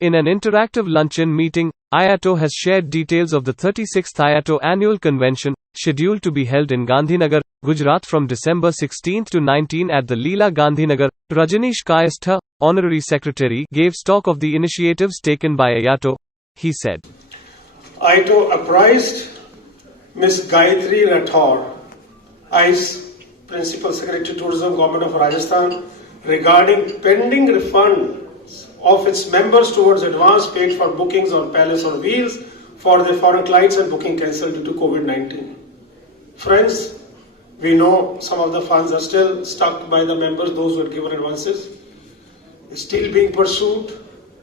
In an interactive luncheon meeting, IATO has shared details of the 36th IATO Annual Convention, scheduled to be held in Gandhinagar, Gujarat from December 16 to 19 at the Leela Gandhinagar. Rajneesh Kayastha, Honorary Secretary, gave stock of the initiatives taken by IATO. He said, IATO apprised Ms. Gayatri Rathore, ICE Principal Secretary Tourism, Government of Rajasthan, regarding pending refund of its members towards advance paid for bookings on Palace on Wheels for their foreign flights and booking cancelled due to COVID-19. Friends, we know some of the funds are still stuck by the members, those who had given advances. It's still being pursued.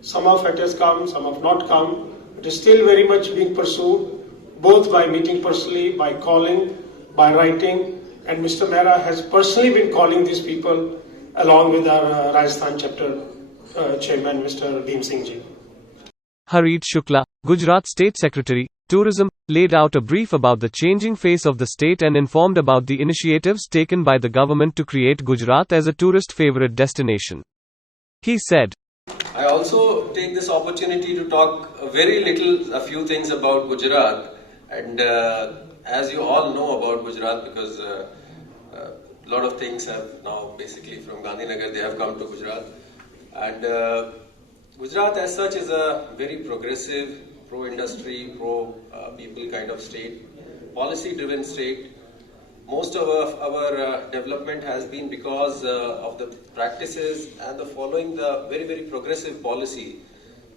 Some of it has come, some have not come. It is still very much being pursued, both by meeting personally, by calling, by writing. And Mr. Mehra has personally been calling these people along with our Rajasthan chapter Chairman, Mr. Bhim Singh Ji. Harit Shukla, Gujarat State Secretary, Tourism, laid out a brief about the changing face of the state and informed about the initiatives taken by the government to create Gujarat as a tourist favorite destination. He said, I also take this opportunity to talk a few things about Gujarat. And as you all know about Gujarat, because a lot of things have now basically from Gandhinagar, they have come to Gujarat. And Gujarat as such is a very progressive, pro-industry, pro-people kind of state, policy-driven state. Most of our development has been because of the practices and the following the very, very progressive policy.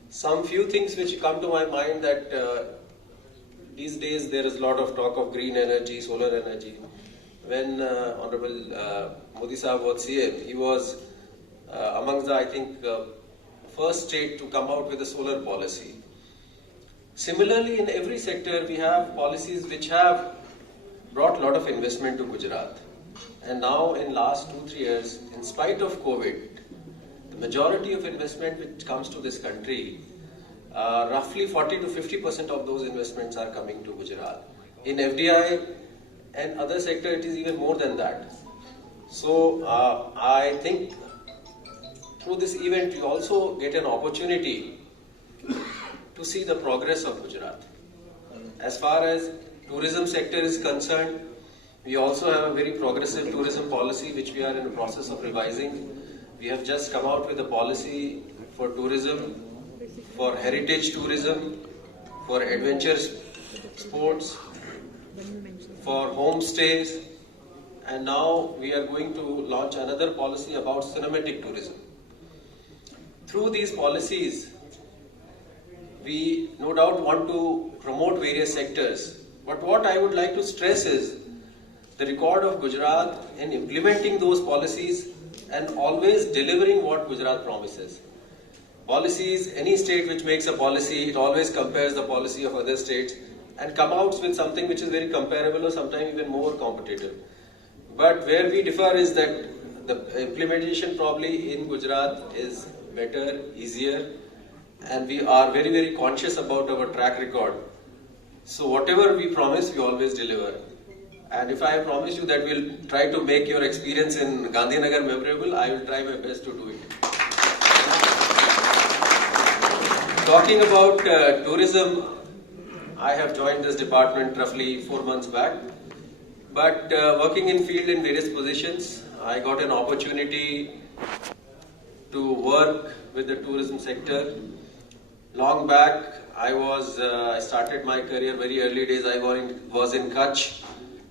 Some few things which come to my mind that these days there is a lot of talk of green energy, solar energy. When Honorable Modi Sahab was CM, he was amongst the, I think, first state to come out with a solar policy. Similarly, in every sector, we have policies which have brought a lot of investment to Gujarat. And now, in last 2-3 years, in spite of COVID, the majority of investment which comes to this country, roughly 40 to 50% of those investments are coming to Gujarat. In FDI and other sector, it is even more than that. So, I think through this event, we also get an opportunity to see the progress of Gujarat. As far as tourism sector is concerned, we also have a very progressive tourism policy which we are in the process of revising. We have just come out with a policy for tourism, for heritage tourism, for adventure sports, for homestays, and now we are going to launch another policy about cinematic tourism. Through these policies, we no doubt want to promote various sectors. But what I would like to stress is the record of Gujarat in implementing those policies and always delivering what Gujarat promises. Policies, any state which makes a policy, it always compares the policy of other states and comes out with something which is very comparable or sometimes even more competitive. But where we differ is that the implementation probably in Gujarat is better, easier, and we are very, very conscious about our track record. So whatever we promise, we always deliver. And if I promise you that we'll try to make your experience in Gandhinagar memorable, I will try my best to do it. Talking about tourism, I have joined this department roughly 4 months back. But working in field in various positions, I got an opportunity to work with the tourism sector. Long back, I started my career very early days. I was in Kutch.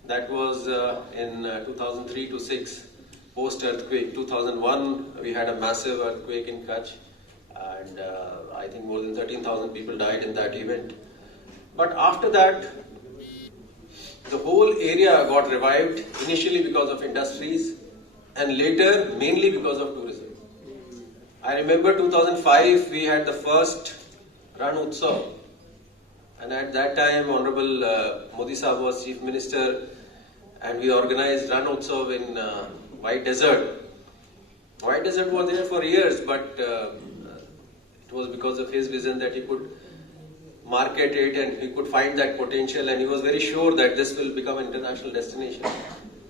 That was in 2003 to 6, post-earthquake. 2001, we had a massive earthquake in Kutch. And I think more than 13,000 people died in that event. But after that, the whole area got revived, initially because of industries, and later mainly because of tourism. I remember 2005, we had the first Ran Utsav, and at that time, Honorable Modi Sahab was Chief Minister, and we organized Ran Utsav in White Desert. White Desert was there for years, but it was because of his vision that he could market it and he could find that potential, and he was very sure that this will become an international destination.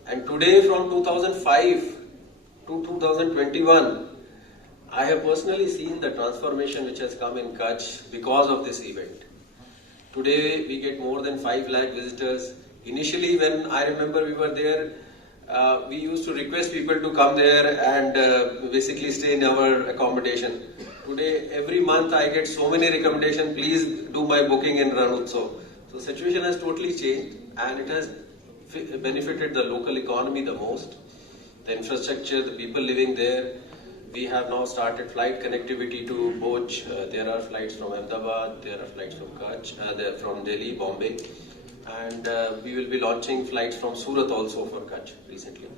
And today, from 2005 to 2021, I have personally seen the transformation which has come in Kutch because of this event. Today we get more than 5 lakh visitors. Initially, when I remember we were there, we used to request people to come there and basically stay in our accommodation. Today, every month I get so many recommendations, please do my booking in Ranutsav. So situation has totally changed and it has benefited the local economy the most. The infrastructure, the people living there. We have now started flight connectivity to Bhuj. There are flights from Ahmedabad, there are flights from Kutch, from Delhi, Bombay. And we will be launching flights from Surat also for Kutch recently.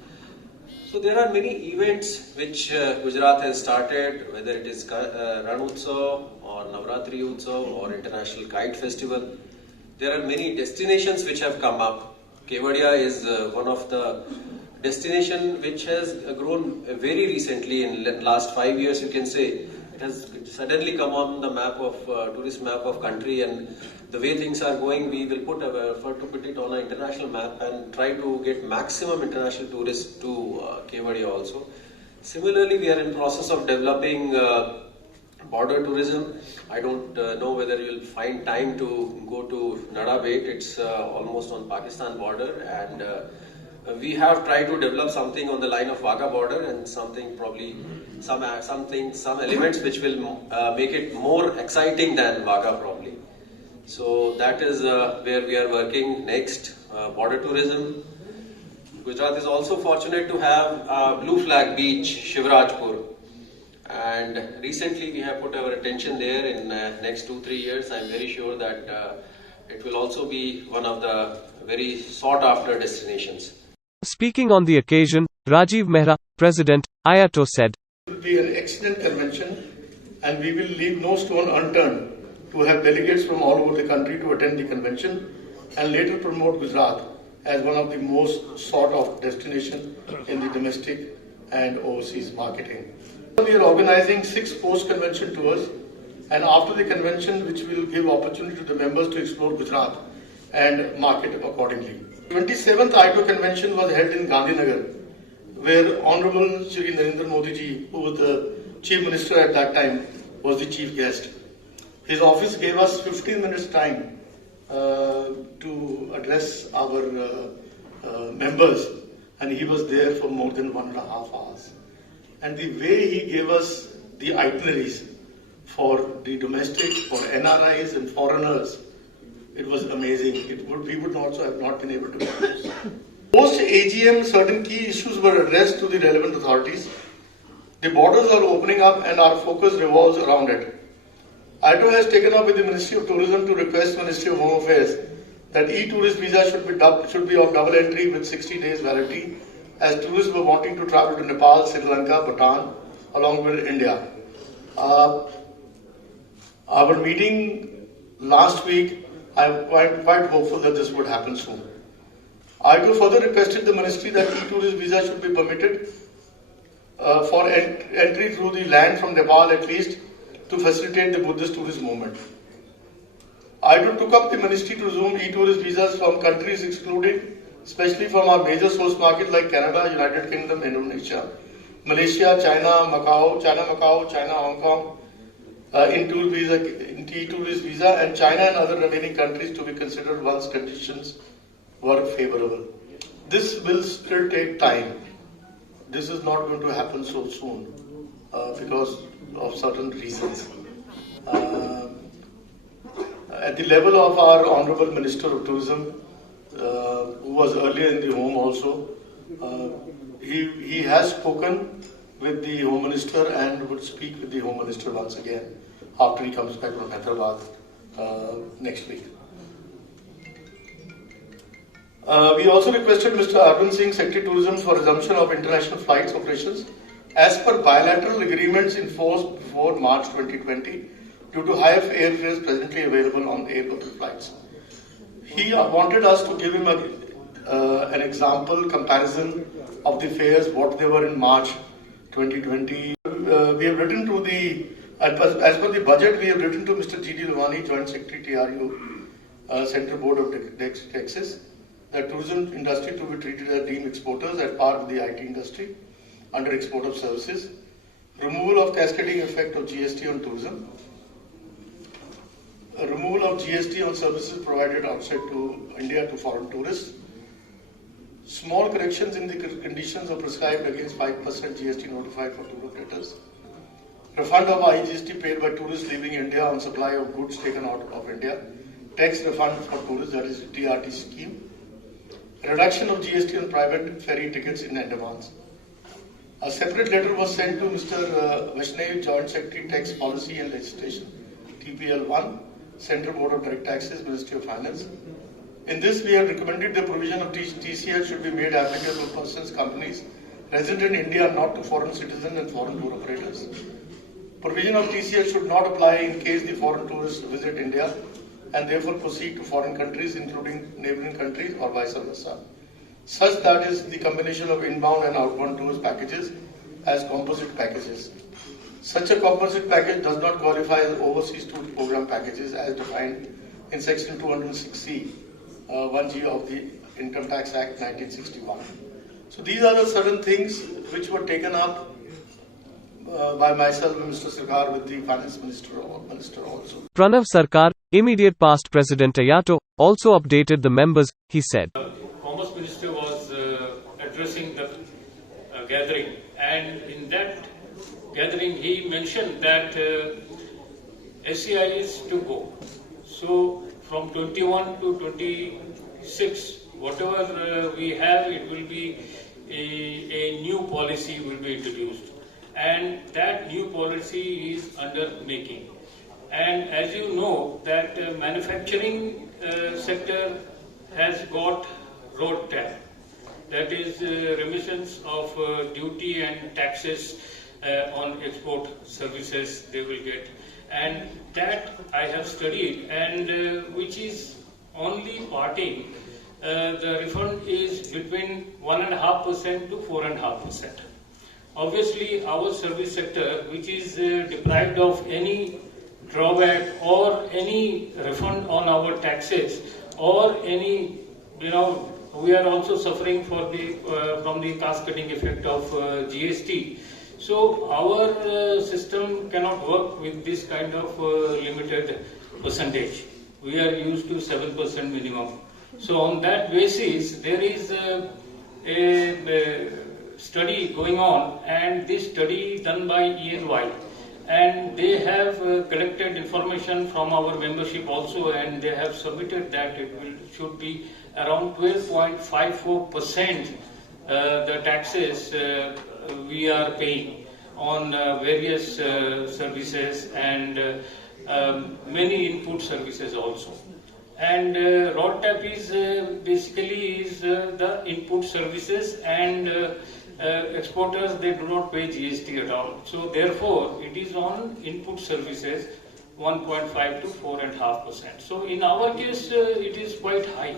So there are many events which Gujarat has started, whether it is Ranutsav or Navratri Utsav or International Kite Festival. There are many destinations which have come up. Kevadia is one of the destination which has grown very recently in the last 5 years, you can say. It has suddenly come on the map of tourist map of country, and the way things are going, we will put our effort to put it on an international map and try to get maximum international tourists to Kevadia also. Similarly, we are in process of developing border tourism. I don't know whether you'll find time to go to Nadabet. It's almost on Pakistan border, and we have tried to develop something on the line of Wagah border and something probably some elements which will make it more exciting than Wagah probably. So that is where we are working next. Border tourism. Gujarat is also fortunate to have Blue Flag Beach, Shivrajpur. And recently we have put our attention there. In next 2-3 years, I'm very sure that it will also be one of the very sought after destinations. Speaking on the occasion, Rajiv Mehra, President, IATO said, It will be an excellent convention and we will leave no stone unturned to have delegates from all over the country to attend the convention and later promote Gujarat as one of the most sought of destinations in the domestic and overseas marketing. We are organizing 6 post-convention tours, and after the convention, which will give opportunity to the members to explore Gujarat and market accordingly. 27th IATO convention was held in Gandhinagar, where Honorable Shri Narendra Modi ji, who was the Chief Minister at that time, was the chief guest. His office gave us 15 minutes time to address our members, and he was there for more than 1.5 hours. And the way he gave us the itineraries for the domestic, for NRIs and foreigners, it was amazing. We would also have not been able to do this. Post AGM, certain key issues were addressed to the relevant authorities. The borders are opening up and our focus revolves around it. IATO has taken up with the Ministry of Tourism to request Ministry of Home Affairs that e-tourist visa should be on double entry with 60 days validity, as tourists were wanting to travel to Nepal, Sri Lanka, Bhutan, along with India. Our meeting last week, I'm quite hopeful that this would happen soon. IATO further requested the ministry that e-tourist visa should be permitted for entry through the land from Nepal at least to facilitate the Buddhist tourist movement. IATO took up the ministry to resume e-tourist visas from countries excluded, especially from our major source market like Canada, United Kingdom, Indonesia, Malaysia, China, Macau, China, Hong Kong, in e-tourist visa, and China and other remaining countries to be considered once conditions were favorable. This will still take time. This is not going to happen so soon because of certain reasons. At the level of our Honorable Minister of Tourism, who was earlier in the Home also, he has spoken with the Home Minister and would speak with the Home Minister once again after he comes back from Hyderabad next week. We also requested Mr. Arvind Singh, Secretary Tourism, for resumption of international flights operations as per bilateral agreements in force before March 2020 due to higher airfares presently available on air-local flights. He wanted us to give him an example comparison of the fares, what they were in March 2020. We have written to as per the budget, we have written to Mr. G.D. Lavani, Joint Secretary TRU, Central Board of Taxes, that tourism industry to be treated as deemed exporters at par with the IT industry under export of services. removal of cascading effect of GST on tourism, a removal of GST on services provided outside to India to foreign tourists, small corrections in the conditions of prescribed against 5% GST notified for tour operators, refund of IGST paid by tourists leaving India on supply of goods taken out of India, tax refund for tourists, that is TRT scheme, reduction of GST on private ferry tickets in advance. A separate letter was sent to Mr. Vaishnav, Joint Secretary, Tax Policy and Legislation, TPL1, Central Board of Direct Taxes, Ministry of Finance. In this, we have recommended the provision of TCS should be made applicable to persons, companies resident in India, not to foreign citizens and foreign tour operators. Provision of TCS should not apply in case the foreign tourists visit India and therefore proceed to foreign countries, including neighboring countries or vice versa. Such that is the combination of inbound and outbound tourist packages as composite packages. Such a composite package does not qualify as overseas tour program packages as defined in Section 206C, 1G of the Income Tax Act 1961. So these are the certain things which were taken up by myself and Mr. Sarkar with the Finance Minister also. Pranav Sarkar, immediate past President Ayato, also updated the members. He said, Commerce Minister was addressing the gathering, and in that gathering he mentioned that SCI is to go. So from 21 to 26, whatever we have, it will be a new policy will be introduced. And that new policy is under making. And as you know, that manufacturing sector has got road tax. That is remittance of duty and taxes on export services they will get. And that I have studied, and which is only parting, the refund is between 1.5% to 4.5%. Obviously, our service sector, which is deprived of any drawback or any refund on our taxes or any, we are also suffering for from the cascading effect of GST. So our system cannot work with this kind of limited percentage. We are used to 7% minimum. So on that basis, there is a study going on, and this study done by ENY, and they have collected information from our membership also, and they have submitted that should be around 12.54% the taxes we are paying on various services and many input services also. And road tap is basically the input services, and exporters, they do not pay GST at all. So therefore, it is on input services 1.5 to 4.5%. So in our case, it is quite high.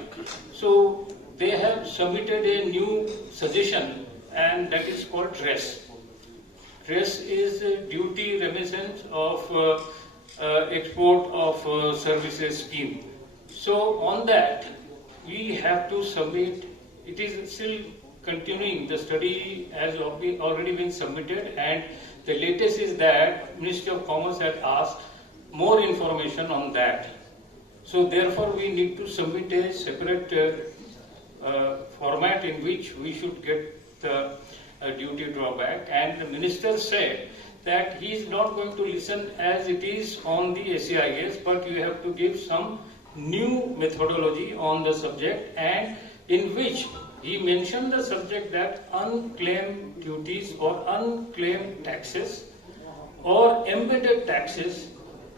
So they have submitted a new suggestion, and that is called RES. RES is duty remittance of export of services scheme. So on that, we have to submit. It is still continuing. The study has already been submitted, and the latest is that Ministry of Commerce had asked more information on that. So therefore, we need to submit a separate format in which we should get the duty drawback. And the minister said that he is not going to listen as it is on the SEIS, but you have to give some new methodology on the subject, and in which he mentioned the subject that unclaimed duties or unclaimed taxes or embedded taxes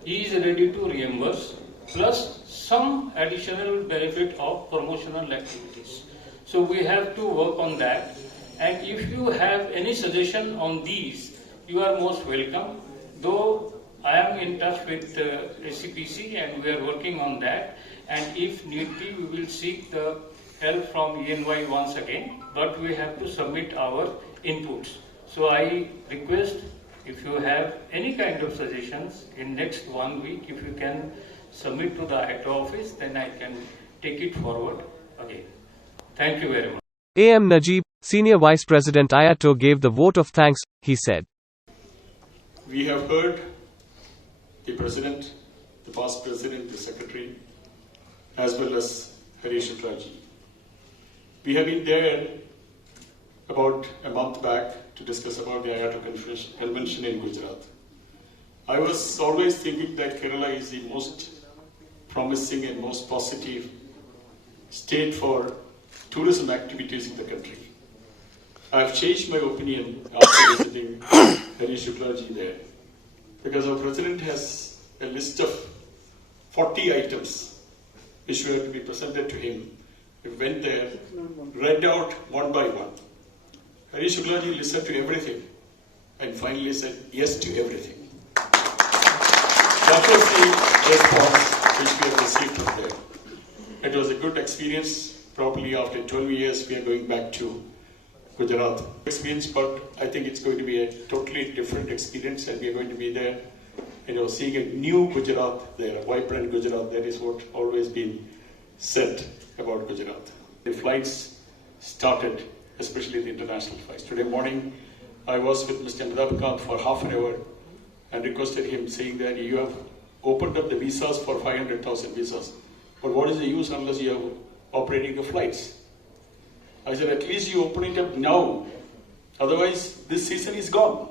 he is ready to reimburse, plus some additional benefit of promotional activities. So we have to work on that, and if you have any suggestion on these, you are most welcome. Though I am in touch with SCPC and we are working on that, and if need be, we will seek the help from ENY once again, but we have to submit our inputs. So I request, if you have any kind of suggestions in next 1 week, if you can submit to the ACTA office, then I can take it forward again. Thank you very much. AM Najib, Senior Vice President Ayato, gave the vote of thanks. He said, we have heard the President, the past President, the Secretary, as well as Harish Shukla ji. We have been there about a month back to discuss about the IATO convention in Gujarat. I was always thinking that Kerala is the most promising and most positive state for tourism activities in the country. I have changed my opinion after visiting Harish Shukla ji there, because our President has a list of 40 items which were to be presented to him. We went there, read out one by one. Harish Shukla ji listened to everything and finally said yes to everything. That was the response which we have received from there. It was a good experience. Probably after 12 years we are going back to Gujarat experience, but I think it's going to be a totally different experience, and we are going to be there, seeing a new Gujarat there, a vibrant Gujarat. That is what always been said about Gujarat. The flights started, especially the international flights. Today morning, I was with Mr. Amitabh for half an hour and requested him, saying that you have opened up the visas for 500,000 visas, but what is the use unless you are operating the flights? I said, at least you open it up now. Otherwise, this season is gone.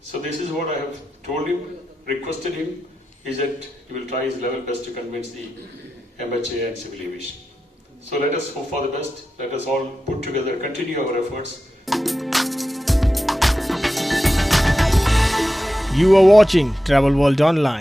So this is what I have told him, requested him, is that he will try his level best to convince the MHA and civil aviation. So let us hope for the best. Let us all put together, continue our efforts. You are watching Travel World Online.